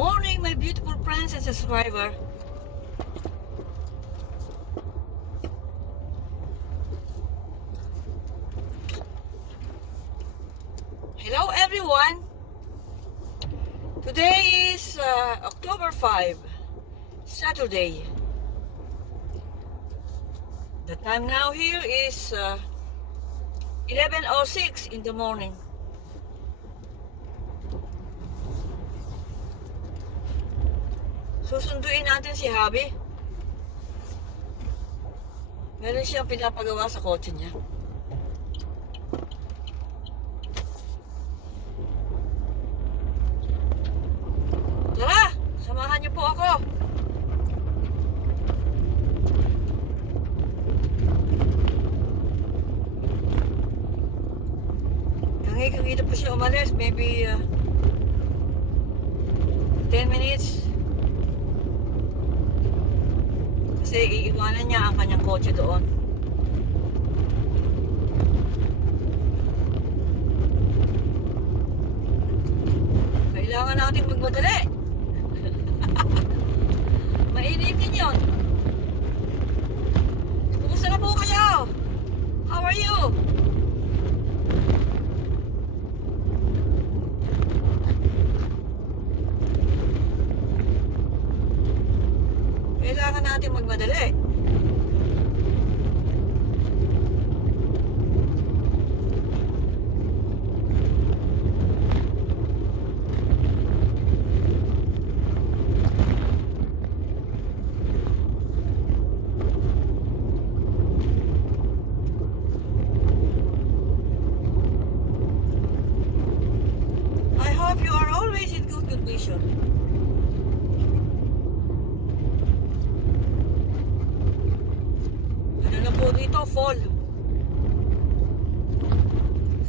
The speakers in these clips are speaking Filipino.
morning, my beautiful friends and subscriber. Hello everyone. Today is October 5, Saturday. The time now here is 11:06 in the morning. Susunduin natin si Habi. Meron siyang pinapagawa sa kotse niya. Tara! Samahan niyo po ako. Kangay-kangita po siya umalis. Maybe 10 minutes. Kasi iiwanan niya ang kanyang kotse doon. Kailangan natin magmadali. Mainit din yun. Kumusta na po kayo? How are you? Kailangan natin magmadali. I hope you are always in good condition. Dito fall.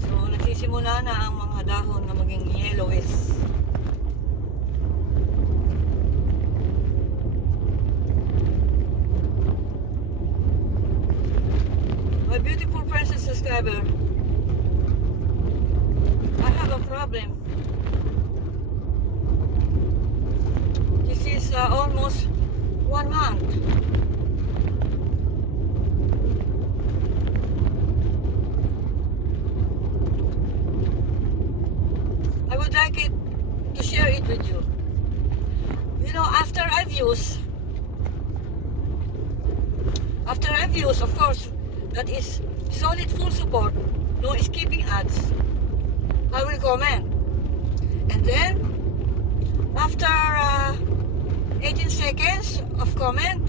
So nagsisimula na ang mga dahon na maging yellowish. My beautiful friends and subscriber, I have a problem. This is almost 1 month. I would like it to share it with you. You know, after I've used, of course, that is solid full support, no skipping ads, I will comment. And then, after 18 seconds of comment,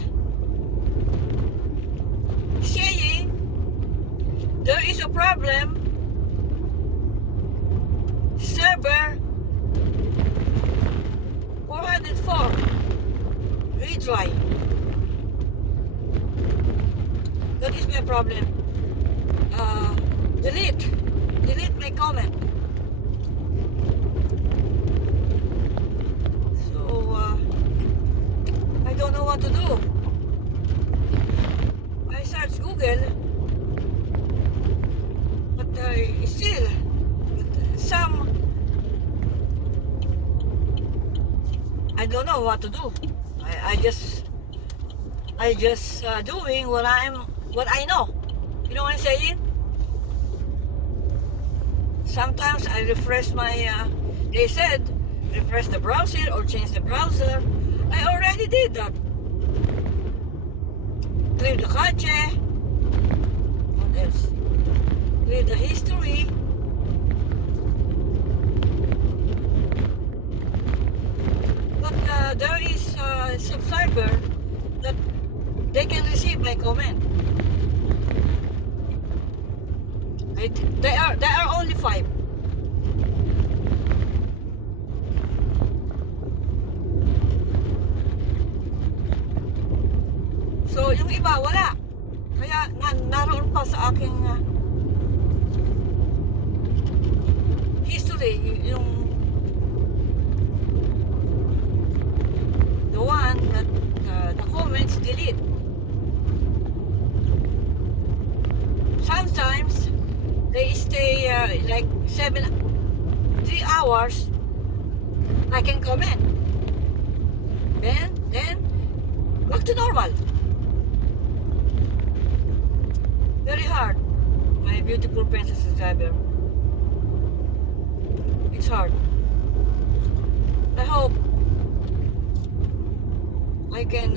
saying there is a problem, server 404 retry. That is my problem. Delete my comment. So I don't know what to do. I search Google, but still some, I don't know what to do. I just doing what I know. You know what I'm saying? Sometimes I refresh my they said refresh the browser or change the browser. I already did that. Clear the cache. What else? Clear the history. There is a subscriber that they can receive my comment. They are only 5. So yung iba wala. Kaya naroon pa sa aking history yung the one that the comments delete. Sometimes they stay like 3 hours. I can comment. Then back to normal. Very hard, my beautiful princess subscriber. It's hard. I hope I can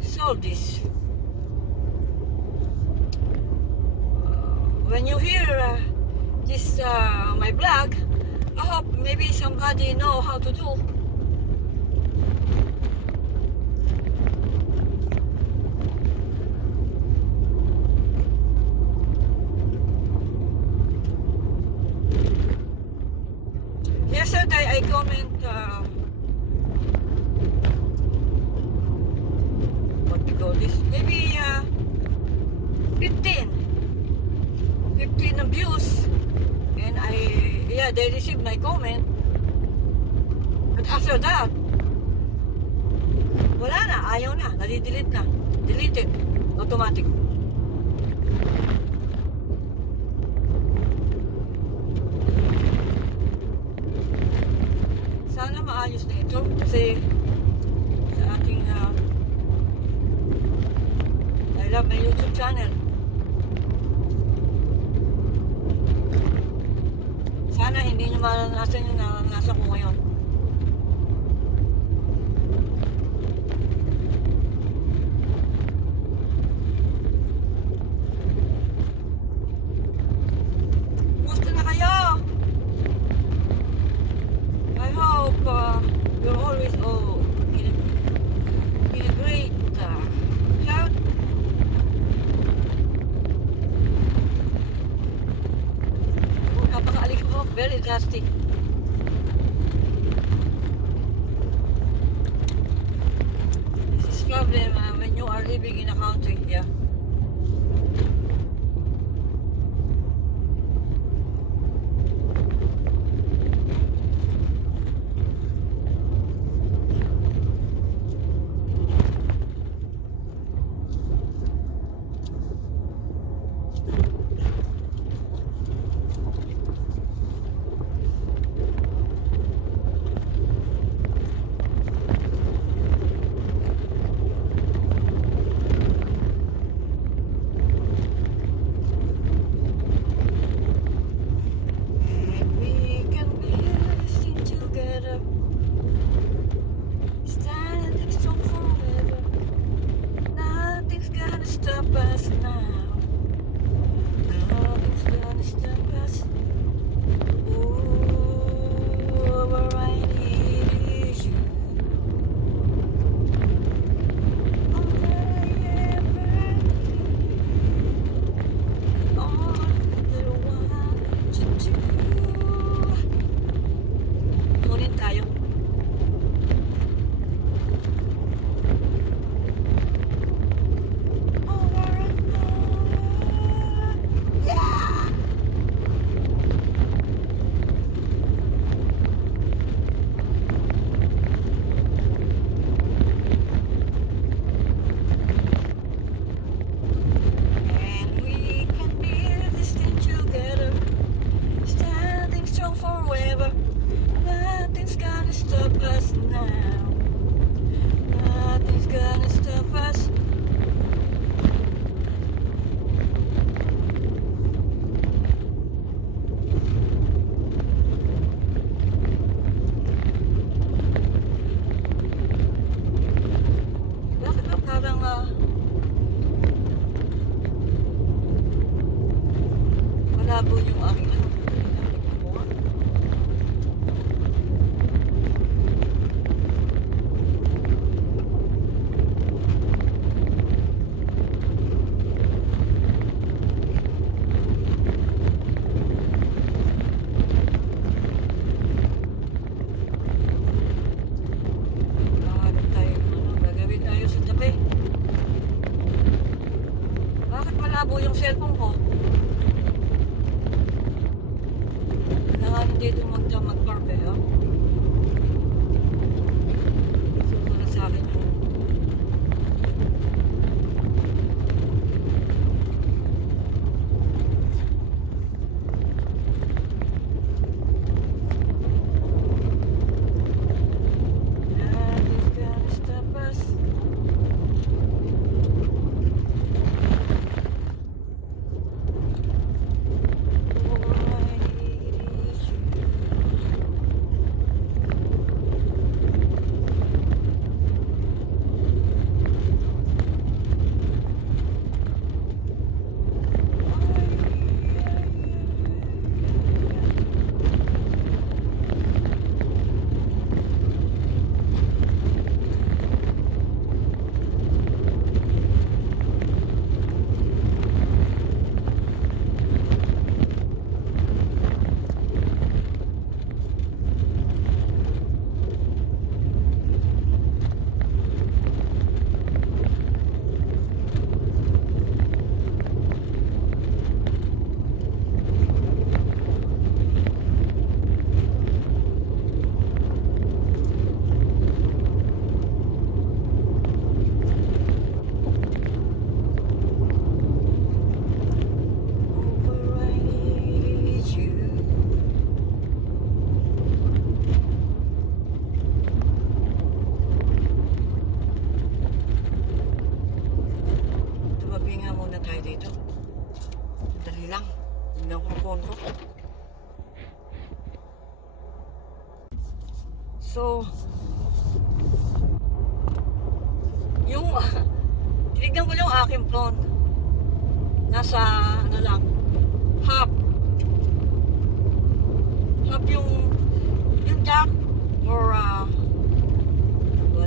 solve this. When you hear this my blog, I hope maybe somebody know how to do. Yesterday I comment what we call this, maybe 15 views, and they received my comment, but after that wala na, ayaw na, nadi-delete na, deleted automatic. Sana maayos na ito kasi sa ating I love my YouTube channel. Sana hindi nyo maranasan yung naranasan ko ngayon. Kumusta na kayo? I hope you're always in a great health. Napakaalig ko, very drastic. This is problem when you are living in a country, yeah. malabo yung aking ano. Malabo yung cellphone ko. Kailangan dito mag-park eh, oh. So, para sa akin yun. dito. Dali lang. Tingnan ko ang phone ko. So, yung tinignan ko yung aking phone. Nasa, ano lang, half yung jack or ano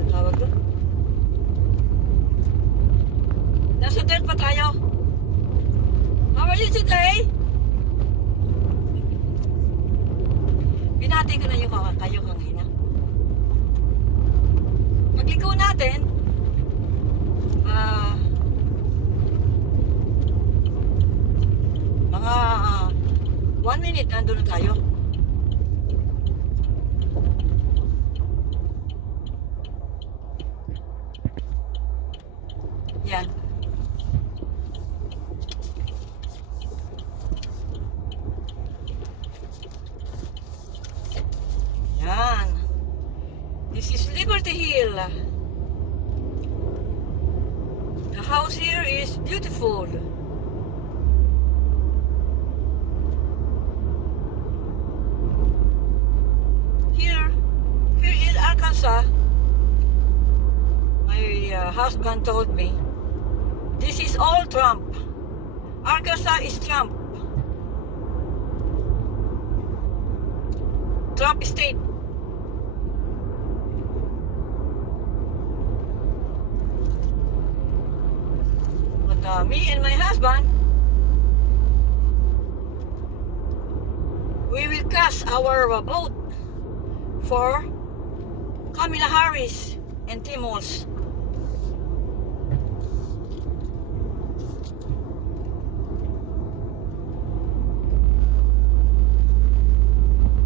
tawag doon? Nasa dirt pa tayo. How are you today? Binati ko na yung kayo kanina. Pagliko natin, mga 1 minute nandun na tayo. Yan. Yan. This is Liberty Hill. The house here is beautiful. Here in Arkansas, my husband told me, this is all Trump. Arkansas is Trump. Trump state. But me and my husband, we will cast our vote for Kamala Harris and Tim Walz.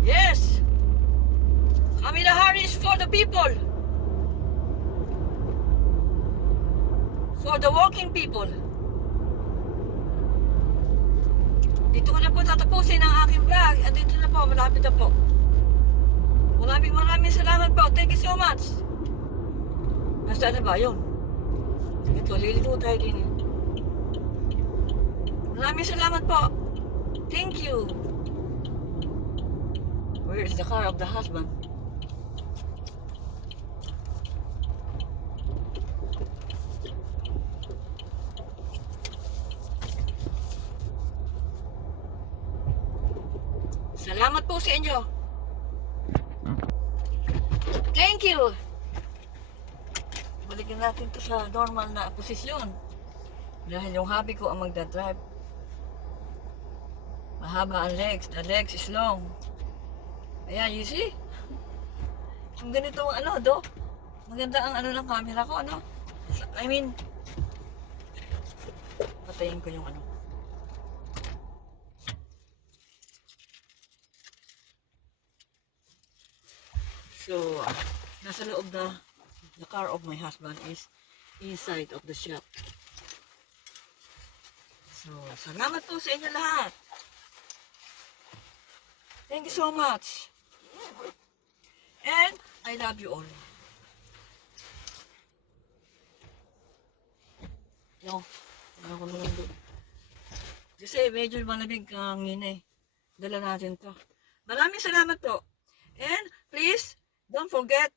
Yes, Kamala Harris for the people, for the working people. Dito ko na po tatapusin ang aking vlog. At dito na po, malapit na po. Maraming salamat po. Thank you so much. Nasaan na ba yun? Ito, lilito tayo din. Maraming salamat po. Thank you. Where is the car of the husband? Salamat po sa inyo. Thank you. Balikin natin to sa normal na posisyon. Dahil yung hobby ko ang magdadrive. Mahaba ang legs. The legs is long. Ayan, you see? Yung ganito ang ano, do? Maganda ang ano ng camera ko, ano? I mean, patayin ko yung ano. So, nasa loob na, the car of my husband is inside of the shop. So, salamat po sa inyo lahat. Thank you so much. And I love you all. No, ano ko naman doon. Kasi medyo malamig ang ngine. Dala natin to. Maraming salamat po. And please, don't forget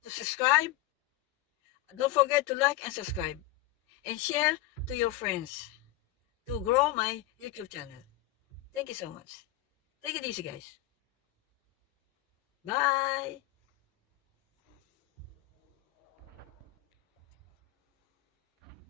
to subscribe. Don't forget to like and subscribe. And share to your friends to grow my YouTube channel. Thank you so much. Take it easy, guys. Bye.